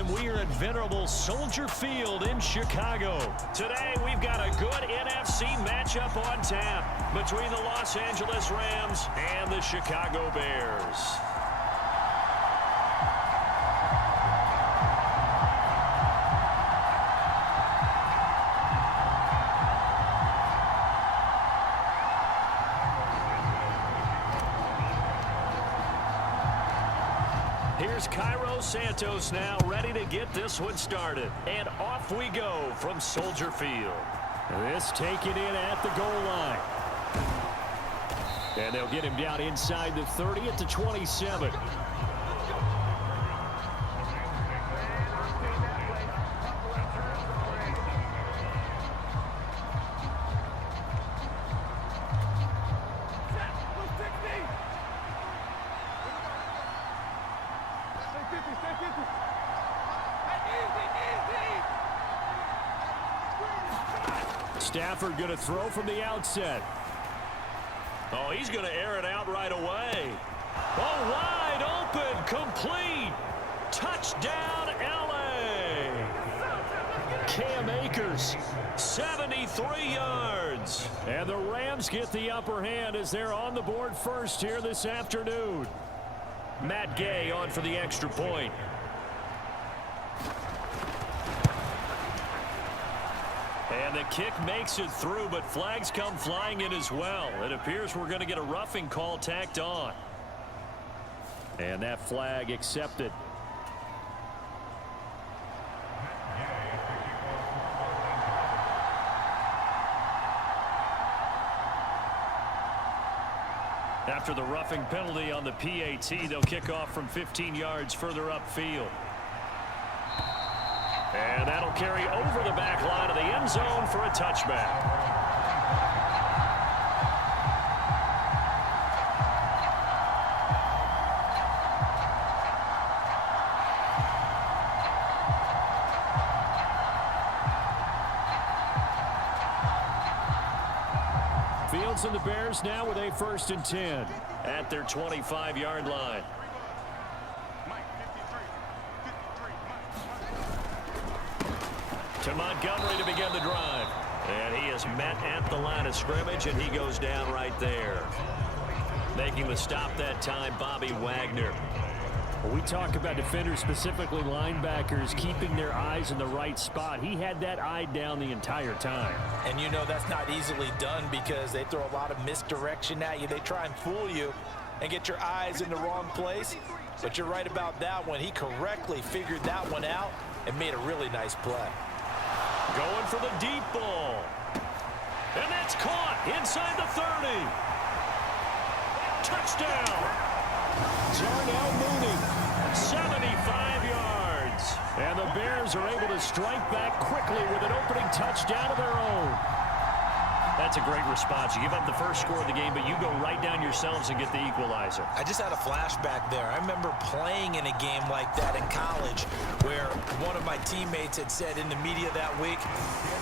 and we are at venerable Soldier Field in Chicago. Today, we've got a good NFC matchup on tap between the Los Angeles Rams and the Chicago Bears. Here's Cairo Santos now ready to get this one started. And off we go from Soldier Field. This taken in at the goal line. And they'll get him down inside the 30 at the 27. Stafford going to throw from the outset. Oh, he's going to air it out right away. Oh, wide open, complete. Touchdown, L.A. Cam Akers, 73 yards. And the Rams get the upper hand as they're on the board first here this afternoon. Matt Gay on for the extra point. And the kick makes it through, but flags come flying in as well. It appears we're going to get a roughing call tacked on. And that flag accepted. After the roughing penalty on the PAT, they'll kick off from 15 yards further upfield. And that'll carry over the back line of the end zone for a touchback. Fields and the Bears now with a 1st and 10 at their 25-yard line. To Montgomery to begin the drive. And he is met at the line of scrimmage, and he goes down right there. Making the stop that time, Bobby Wagner. When we talk about defenders, specifically linebackers, keeping their eyes in the right spot. He had that eye down the entire time. And you know that's not easily done because they throw a lot of misdirection at you. They try and fool you and get your eyes in the wrong place. But you're right about that one. He correctly figured that one out and made a really nice play. Going for the deep ball. And that's caught inside the 30. Touchdown. Darnell Mooney, 75 yards. And the Bears are able to strike back quickly with an opening touchdown of their own. That's a great response. You give up the first score of the game, but you go right down yourselves and get the equalizer. I just had a flashback there. I remember playing in a game like that in college where one of my teammates had said in the media that week,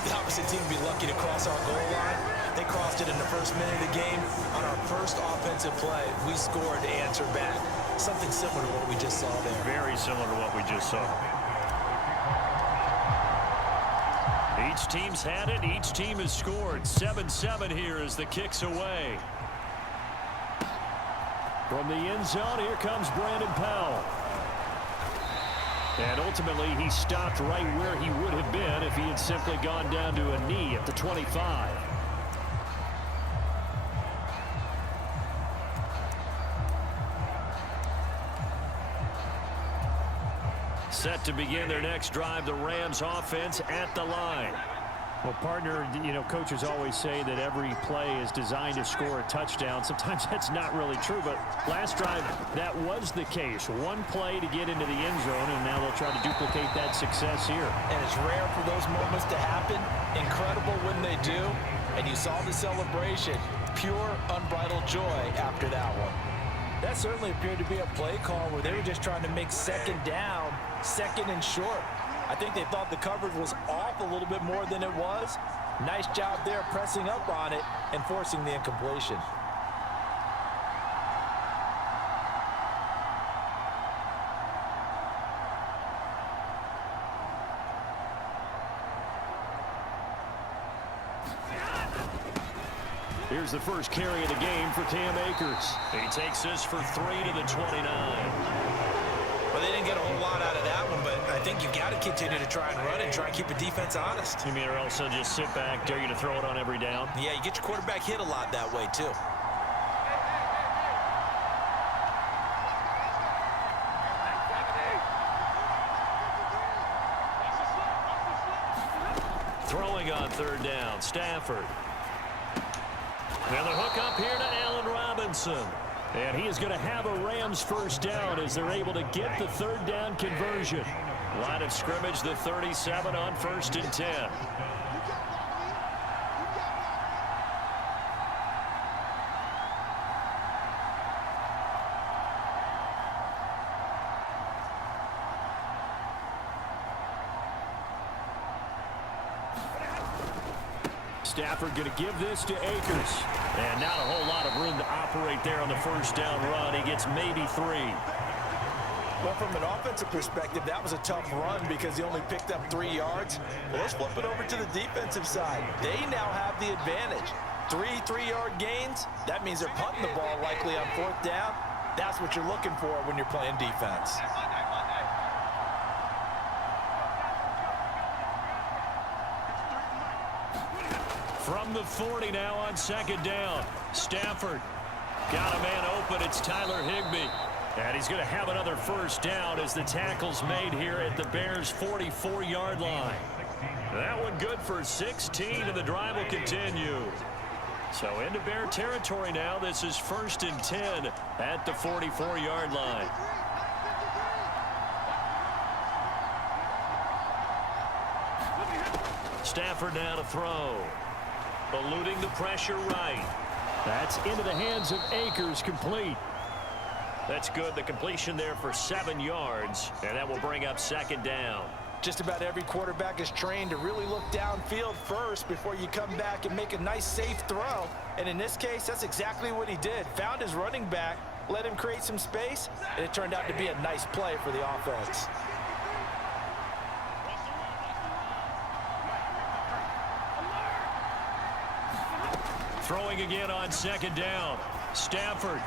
the opposite team would be lucky to cross our goal line. They crossed it in the first minute of the game. On our first offensive play, we scored to answer back. Something similar to what we just saw there. Very similar to what we just saw. Each team's had it. Each team has scored. 7-7 here as the kick's away. From the end zone, here comes Brandon Powell. And ultimately, he stopped right where he would have been if he had simply gone down to a knee at the 25. Set to begin their next drive, the Rams offense at the line. Well, partner, you know, coaches always say that every play is designed to score a touchdown. Sometimes that's not really true, but last drive, that was the case. One play to get into the end zone, and now they'll try to duplicate that success here. And it's rare for those moments to happen. Incredible when they do. And you saw the celebration. Pure, unbridled joy after that one. That certainly appeared to be a play call where they were just trying to make second down, second and short. I think they thought the coverage was off a little bit more than it was. Nice job there pressing up on it and forcing the incompletion. Here's the first carry of the game for Cam Akers. He takes this for 3 to the 29. Well, they didn't get a whole lot out of that one, but I think you've got to continue to try and run and try and keep the defense honest. You mean or else they'll just sit back, dare you to throw it on every down? Yeah, you get your quarterback hit a lot that way, too. Throwing on third down, Stafford. Now the hook up here to Allen Robinson. And he is going to have a Rams first down as they're able to get the third down conversion. Line of scrimmage, the 37 on 1st and 10. Stafford going to give this to Akers. And not a whole lot of room to operate there on the first down run. He gets maybe 3. Well, from an offensive perspective, that was a tough run because he only picked up 3 yards. Well, let's flip it over to the defensive side. They now have the advantage. 3 3-yard gains. That means they're punting the ball likely on 4th down. That's what you're looking for when you're playing defense. From the 40 now on 2nd down. Stafford got a man open. It's Tyler Higbee. And he's going to have another first down as the tackle's made here at the Bears' 44-yard line. That one good for 16, and the drive will continue. So into Bear territory now. This is 1st and 10 at the 44-yard line. Stafford now to throw. Eluding the pressure right. That's into the hands of Akers, complete. That's good. The completion there for 7 yards, and that will bring up 2nd down. Just about every quarterback is trained to really look downfield first before you come back and make a nice, safe throw. And in this case, that's exactly what he did. Found his running back, let him create some space, and it turned out to be a nice play for the offense. Throwing again on 2nd down. Stafford.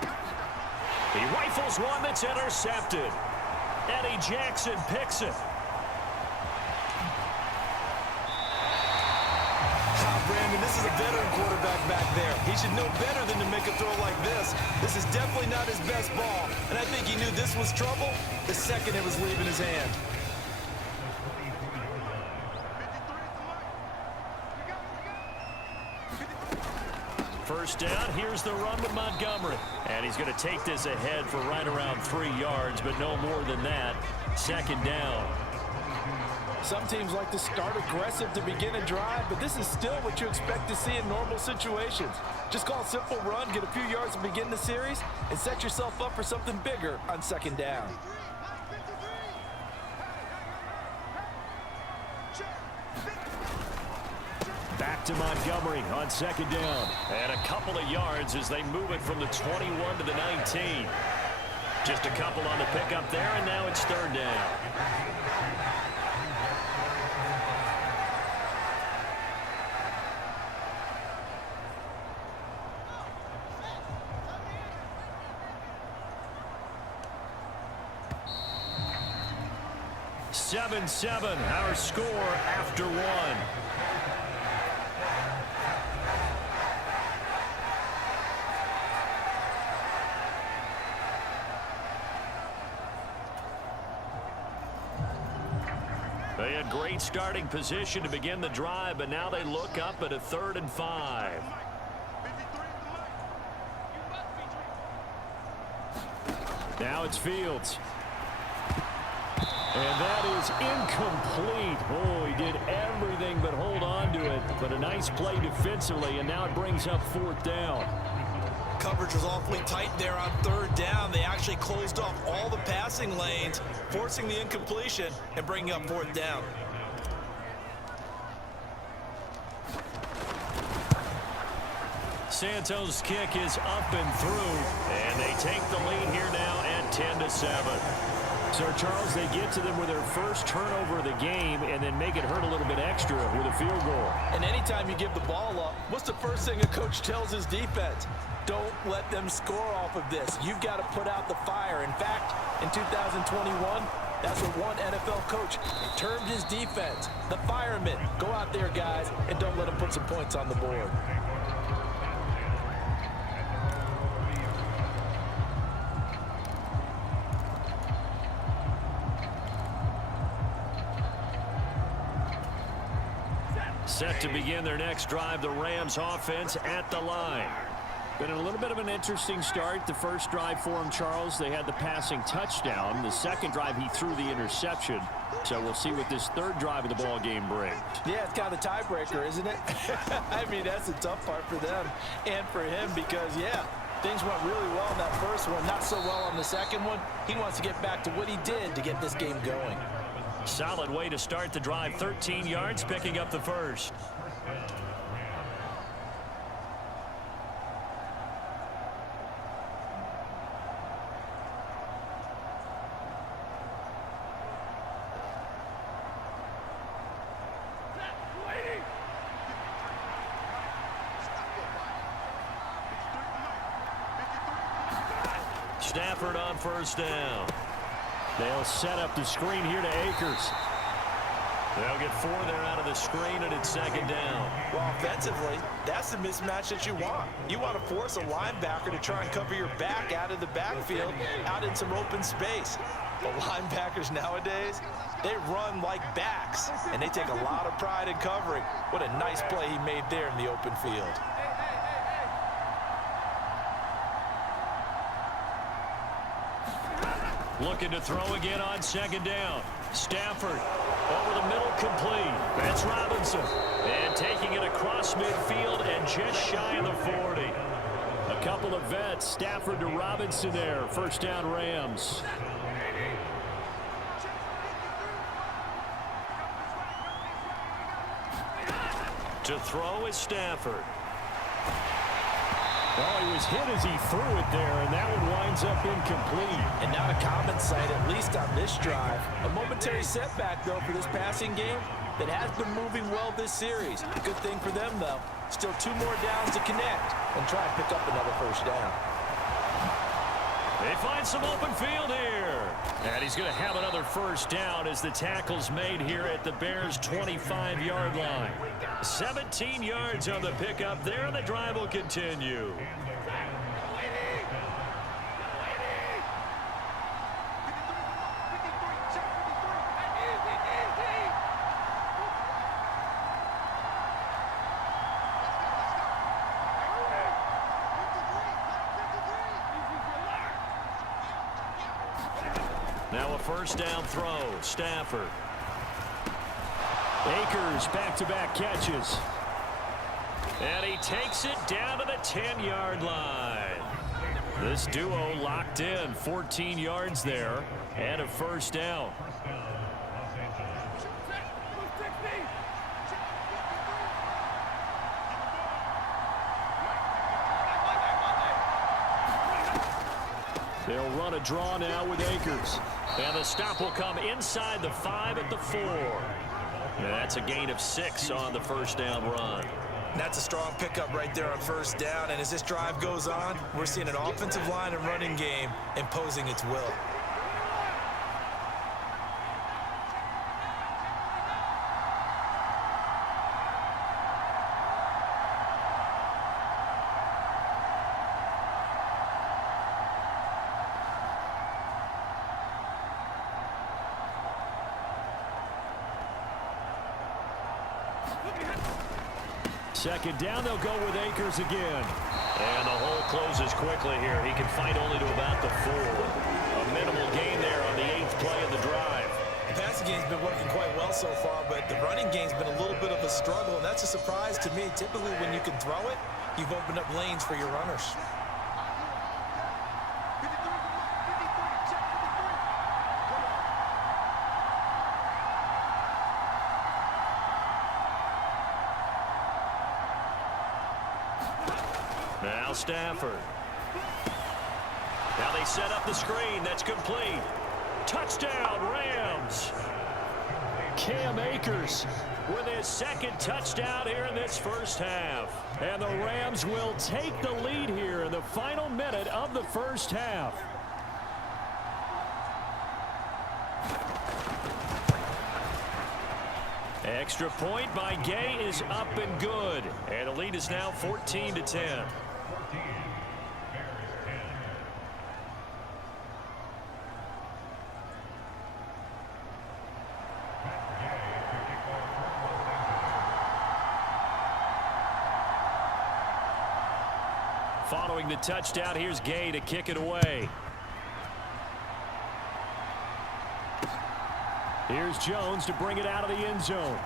He rifles one that's intercepted. Eddie Jackson picks it. Brandon, this is a veteran quarterback back there. He should know better than to make a throw like this. This is definitely not his best ball, and I think he knew this was trouble the second it was leaving his hand. First down, here's the run with Montgomery. And he's going to take this ahead for right around 3 yards, but no more than that. 2nd down. Some teams like to start aggressive to begin a drive, but this is still what you expect to see in normal situations. Just call a simple run, get a few yards to begin the series, and set yourself up for something bigger on 2nd down. Back to Montgomery on 2nd down. And a couple of yards as they move it from the 21 to the 19. Just a couple on the pickup there, and now it's 3rd down. Seven, our score after 1. They had great starting position to begin the drive, but now they look up at a 3rd and 5. Now it's Fields. And that is incomplete. Oh, he did everything but hold on to it. But a nice play defensively, and now it brings up 4th down. Coverage was awfully tight there on 3rd down. They actually closed off all the passing lanes, forcing the incompletion and bringing up 4th down. Santos' kick is up and through, and they take the lead here now at 10-7. So, Charles, they get to them with their first turnover of the game, and then make it hurt a little bit extra with a field goal. And anytime you give the ball up, what's the first thing a coach tells his defense? Don't let them score off of this. You've got to put out the fire. In fact, in 2021, that's what one NFL coach termed his defense. The firemen. Go out there, guys, and don't let them put some points on the board. Set to begin their next drive, the Rams offense at the line. Been a little bit of an interesting start. The first drive for him, Charles, they had the passing touchdown. The second drive, he threw the interception. So we'll see what this third drive of the ball game brings. Yeah, it's kind of the tiebreaker, isn't it? I mean, that's the tough part for them and for him because, yeah, things went really well in that first one, not so well on the second one. He wants to get back to what he did to get this game going. Solid way to start the drive, 13 yards, picking up the first. Stafford on first down. They'll set up the screen here to Akers. They'll get 4 there out of the screen, and it's second down. Well, offensively, that's the mismatch that you want. You want to force a linebacker to try and cover your back out of the backfield, out in some open space. But linebackers nowadays, they run like backs, and they take a lot of pride in covering. What a nice play he made there in the open field. Looking to throw again on second down. Stafford over the middle, complete. That's Robinson. And taking it across midfield and just shy of the 40. A couple of vets. Stafford to Robinson there. First down, Rams. To throw is Stafford. Oh, he was hit as he threw it there, and that one winds up incomplete. And not a common sight, at least on this drive. A momentary setback, though, for this passing game that has been moving well this series. A good thing for them, though. Still 2 more downs to connect and try and pick up another first down. They find some open field here. And he's going to have another first down as the tackle's made here at the Bears' 25-yard line. 17 yards on the pickup there, and the drive will continue. Now a first down throw. Stafford. Akers back-to-back catches. And he takes it down to the 10-yard line. This duo locked in. 14 yards there and a first down. They'll run a draw now with Akers. And the stop will come inside the 5 at the 4. And that's a gain of 6 on the first down run. That's a strong pickup right there on first down. And as this drive goes on, we're seeing an offensive line and running game imposing its will. Second down, they'll go with Akers again. And the hole closes quickly here. He can fight only to about the 4. A minimal gain there on the 8th play of the drive. The passing game's been working quite well so far, but the running game's been a little bit of a struggle, and that's a surprise to me. Typically, when you can throw it, you've opened up lanes for your runners. Now Stafford. Now they set up the screen. That's complete. Touchdown, Rams. Cam Akers with his second touchdown here in this first half. And the Rams will take the lead here in the final minute of the first half. Extra point by Gay is up and good. And the lead is now 14-10. Following the touchdown, here's Gay to kick it away. Here's Jones to bring it out of the end zone.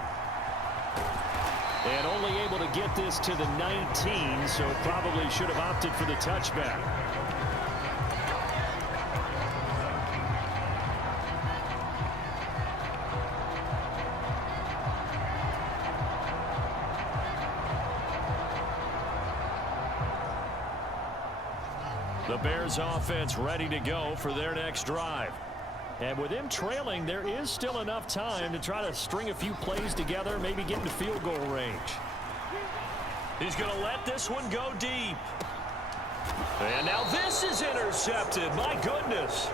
And only able to get this to the 19, so probably should have opted for the touchback. The Bears offense ready to go for their next drive. And with them trailing, there is still enough time to try to string a few plays together, maybe get into field goal range. He's going to let this one go deep. And now this is intercepted. My goodness.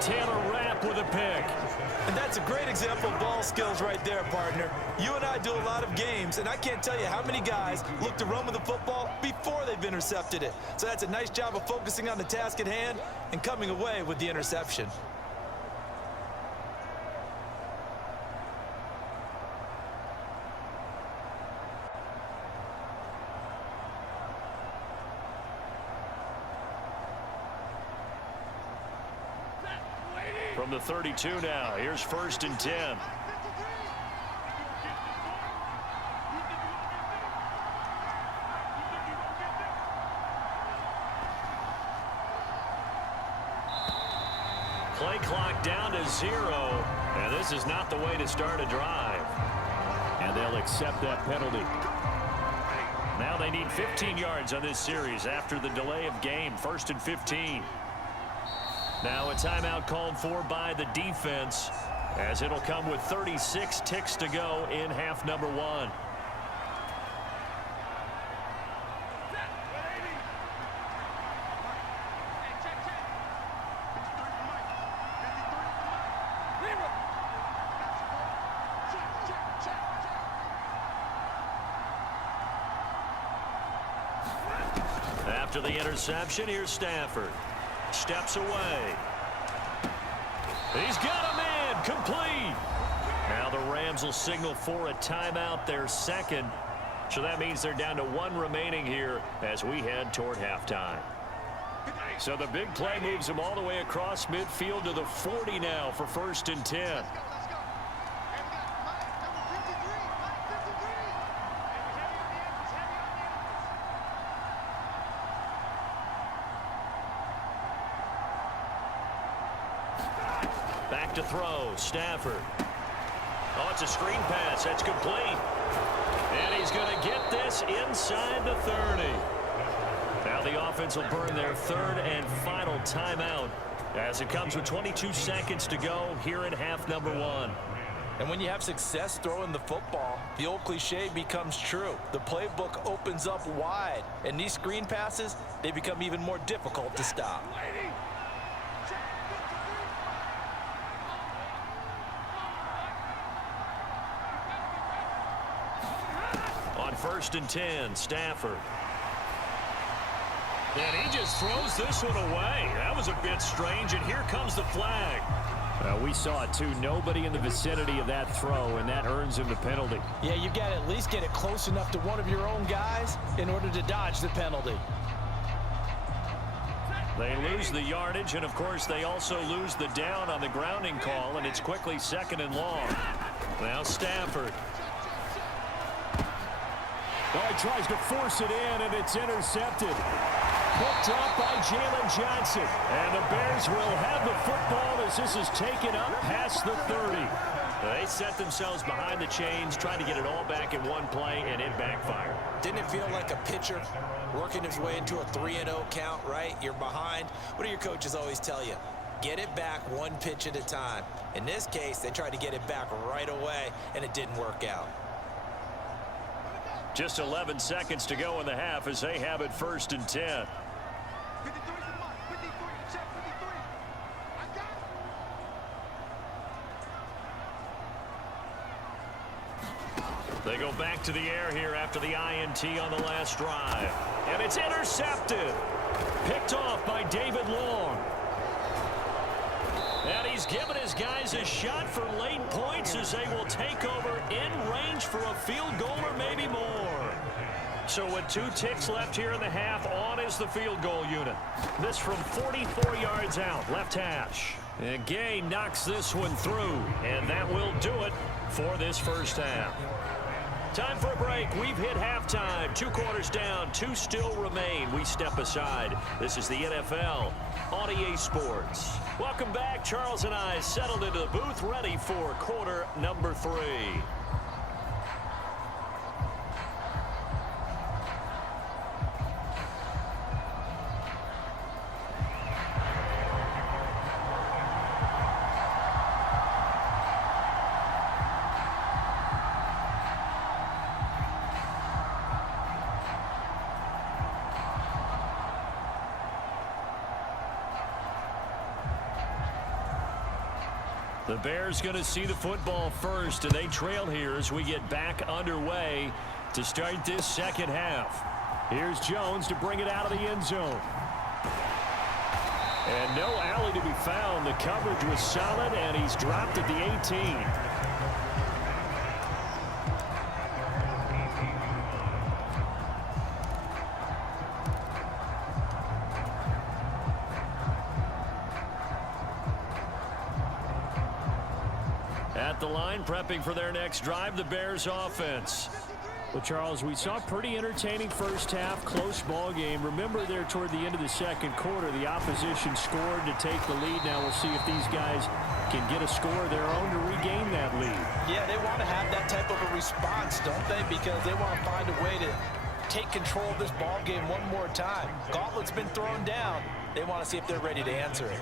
Taylor Rapp with a pick. And that's a great example of ball skills right there, partner. You and I do a lot of games, and I can't tell you how many guys look to run with the football before they've intercepted it. So that's a nice job of focusing on the task at hand and coming away with the interception. From the 32 now, here's 1st and 10. Play clock down to 0, and this is not the way to start a drive. And they'll accept that penalty. Now they need 15 yards on this series after the delay of game. 1st and 15. Now a timeout called for by the defense, as it'll come with 36 ticks to go in half number 1. After the interception, here's Stafford. Steps away. He's got a man complete. Now the Rams will signal for a timeout, their second. So that means they're down to 1 remaining here as we head toward halftime. So the big play moves them all the way across midfield to the 40 now for 1st and 10. Back to throw, Stafford. Oh, it's a screen pass. That's complete. And he's going to get this inside the 30. Now the offense will burn their 3rd and final timeout as it comes with 22 seconds to go here in half number 1. And when you have success throwing the football, the old cliche becomes true. The playbook opens up wide, and these screen passes, they become even more difficult to stop. On 1st and 10, Stafford. And he just throws this one away. That was a bit strange, and here comes the flag. We saw it too. Nobody in the vicinity of that throw, and that earns him the penalty. Yeah, you've got to at least get it close enough to one of your own guys in order to dodge the penalty. They lose the yardage, and of course they also lose the down on the grounding call, and it's quickly 2nd and long. Now Stafford. Oh, he tries to force it in, and it's intercepted. Picked up by Jalen Johnson. And the Bears will have the football as this is taken up past the 30. They set themselves behind the chains, trying to get it all back in one play, and it backfired. Didn't it feel like a pitcher working his way into a 3-0 count, right? You're behind. What do your coaches always tell you? Get it back one pitch at a time. In this case, they tried to get it back right away, and it didn't work out. Just 11 seconds to go in the half as they have it 1st and 10. They go back to the air here after the INT on the last drive. And it's intercepted. Picked off by David Long. And he's given his guys a shot for late points as they will take over in range for a field goal or maybe more. So with 2 ticks left here in the half, on is the field goal unit. This from 44 yards out, left hash. And Gay knocks this one through, and that will do it for this first half. Time for a break. We've hit halftime. 2 quarters down. 2 still remain. We step aside. This is the NFL on EA Sports. Welcome back. Charles and I settled into the booth, ready for quarter number 3. The Bears going to see the football first, and they trail here as we get back underway to start this second half. Here's Jones to bring it out of the end zone. And no alley to be found. The coverage was solid, and he's dropped at the 18. At the line, prepping for their next drive, the Bears offense. Well, Charles, we saw a pretty entertaining first half, close ball game. Remember there toward the end of the second quarter, the opposition scored to take the lead. Now we'll see if these guys can get a score of their own to regain that lead. Yeah, they want to have that type of a response, don't they? Because they want to find a way to take control of this ball game one more time. Gauntlet's been thrown down. They want to see if they're ready to answer it.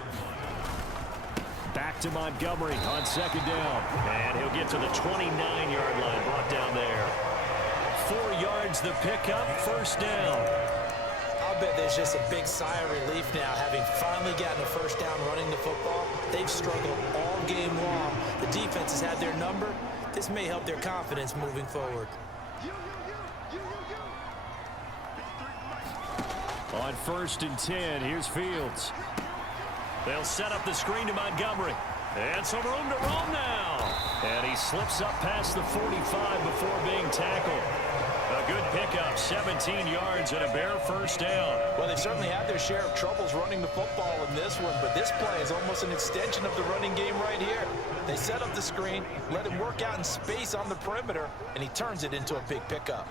Back to Montgomery on second down. And he'll get to the 29-yard line, brought down there. 4 yards the pickup, first down. I'll bet there's just a big sigh of relief now, having finally gotten a first down running the football. They've struggled all game long. The defense has had their number. This may help their confidence moving forward. On 1st and 10, here's Fields. They'll set up the screen to Montgomery. And some room to roam now. And he slips up past the 45 before being tackled. A good pickup, 17 yards and a Bear first down. Well, they certainly had their share of troubles running the football in this one, but this play is almost an extension of the running game right here. They set up the screen, let him work out in space on the perimeter, and he turns it into a big pickup.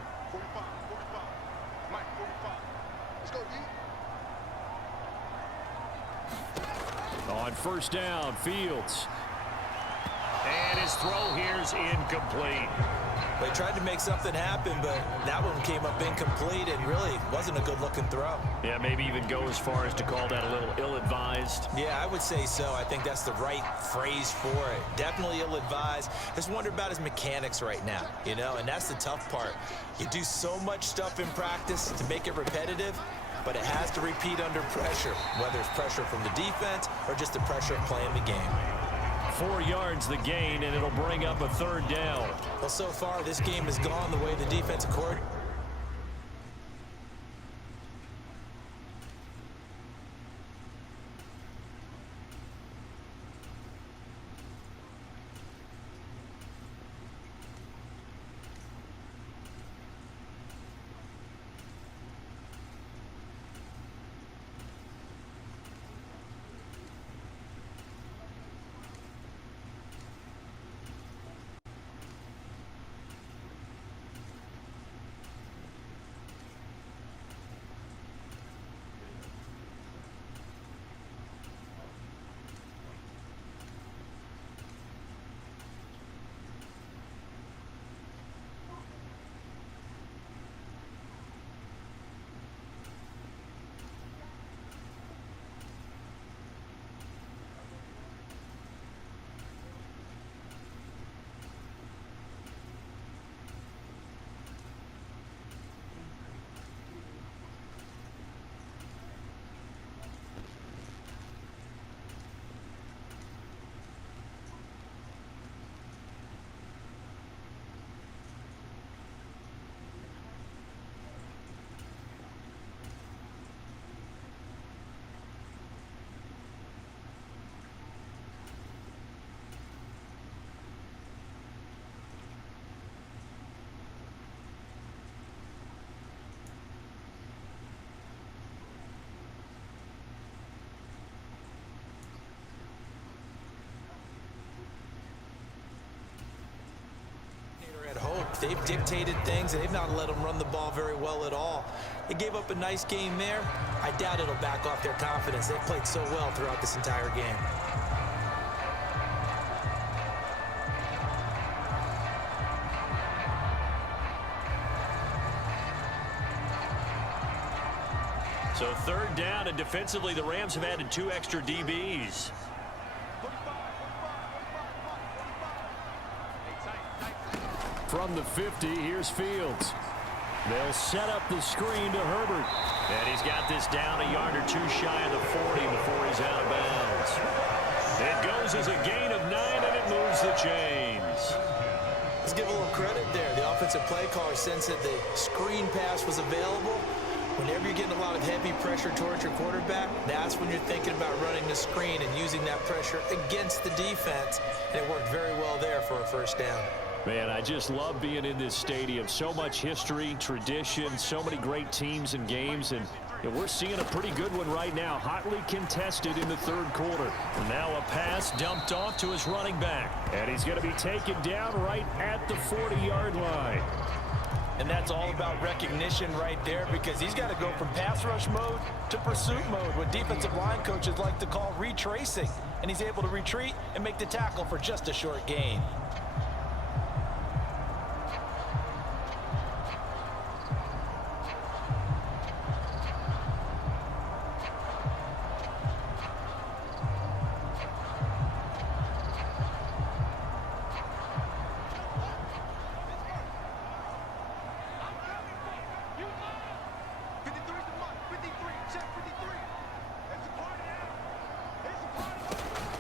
On first down, Fields. And his throw here's incomplete. They tried to make something happen, but that one came up incomplete and really wasn't a good-looking throw. Yeah, maybe even go as far as to call that a little ill-advised. Yeah, I would say so. I think that's the right phrase for it. Definitely ill-advised. Just wonder about his mechanics right now, you know, and that's the tough part. You do so much stuff in practice to make it repetitive, but it has to repeat under pressure, whether it's pressure from the defense or just the pressure of playing the game. 4 yards the gain, and it'll bring up a third down. Well, so far, this game has gone the way the defensive coordinator. They've dictated things, and they've not let them run the ball very well at all. They gave up a nice game there. I doubt it'll back off their confidence. They've played so well throughout this entire game. So third down, and defensively, the Rams have added 2 extra DBs. From the 50, here's Fields. They'll set up the screen to Herbert. And he's got this down a yard or 2 shy of the 40 before he's out of bounds. It goes as a gain of 9, and it moves the chains. Let's give a little credit there. The offensive play caller sensed that the screen pass was available. Whenever you're getting a lot of heavy pressure towards your quarterback, that's when you're thinking about running the screen and using that pressure against the defense. And it worked very well there for a first down. Man, I just love being in this stadium. So much history, tradition, so many great teams and games. And we're seeing a pretty good one right now. Hotly contested in the third quarter. And now a pass dumped off to his running back. And he's going to be taken down right at the 40-yard line. And that's all about recognition right there, because he's got to go from pass rush mode to pursuit mode, what defensive line coaches like to call retracing. And he's able to retreat and make the tackle for just a short gain.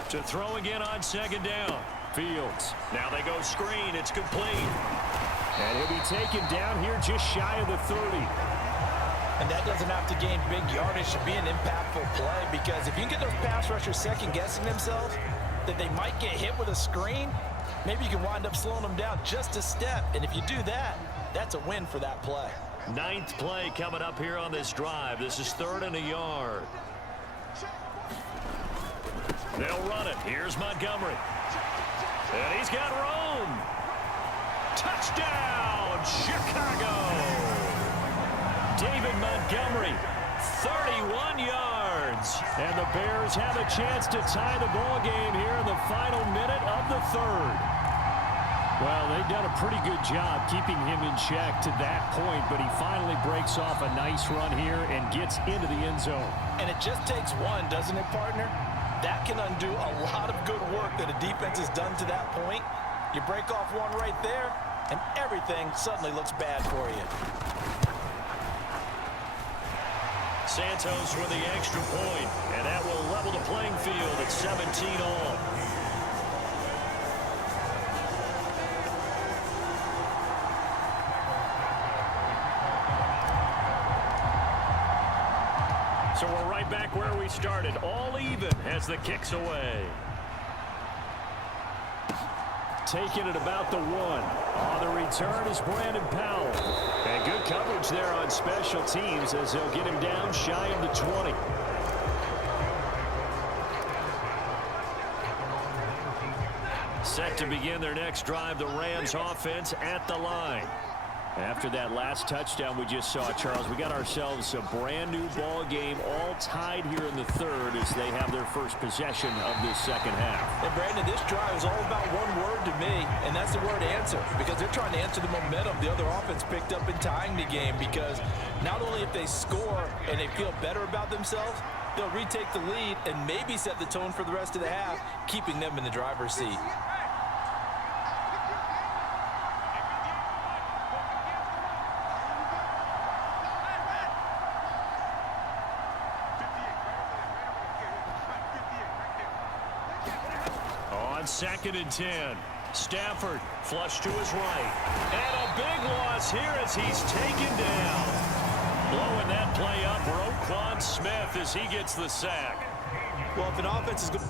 To throw again on second down. Fields. Now they go screen. It's complete. And he'll be taken down here just shy of the 30. And that doesn't have to gain big yardage to be an impactful play, because if you can get those pass rushers second-guessing themselves that they might get hit with a screen, maybe you can wind up slowing them down just a step. And if you do that, that's a win for that play. 9th play coming up here on this drive. This is 3rd and a yard. They'll run it. Here's Montgomery. And he's got room. Touchdown, Chicago. David Montgomery, 31 yards. And the Bears have a chance to tie the ball game here in the final minute of the 3rd. Well, they've done a pretty good job keeping him in check to that point, but he finally breaks off a nice run here and gets into the end zone. And it just takes one, doesn't it, partner? That can undo a lot of good work that a defense has done to that point. You break off one right there, and everything suddenly looks bad for you. Santos with the extra point, and that will level the playing field at 17 all. So we're right back where we started, all even as the kick's away. Taking it about the 1. On the return is Brandon Powell. And good coverage there on special teams as they'll get him down shy of the 20. Set to begin their next drive, the Rams offense at the line. After that last touchdown we just saw, Charles, we got ourselves a brand new ball game, all tied here in the 3rd as they have their first possession of this second half. And Brandon, this drive is all about one word to me, and that's the word answer, because they're trying to answer the momentum the other offense picked up in tying the game, because not only if they score and they feel better about themselves, they'll retake the lead and maybe set the tone for the rest of the half, keeping them in the driver's seat. On 2nd and 10, Stafford flush to his right. And a big loss here as he's taken down. Blowing that play up, Roquan Smith as he gets the sack. Well, if an offense is good...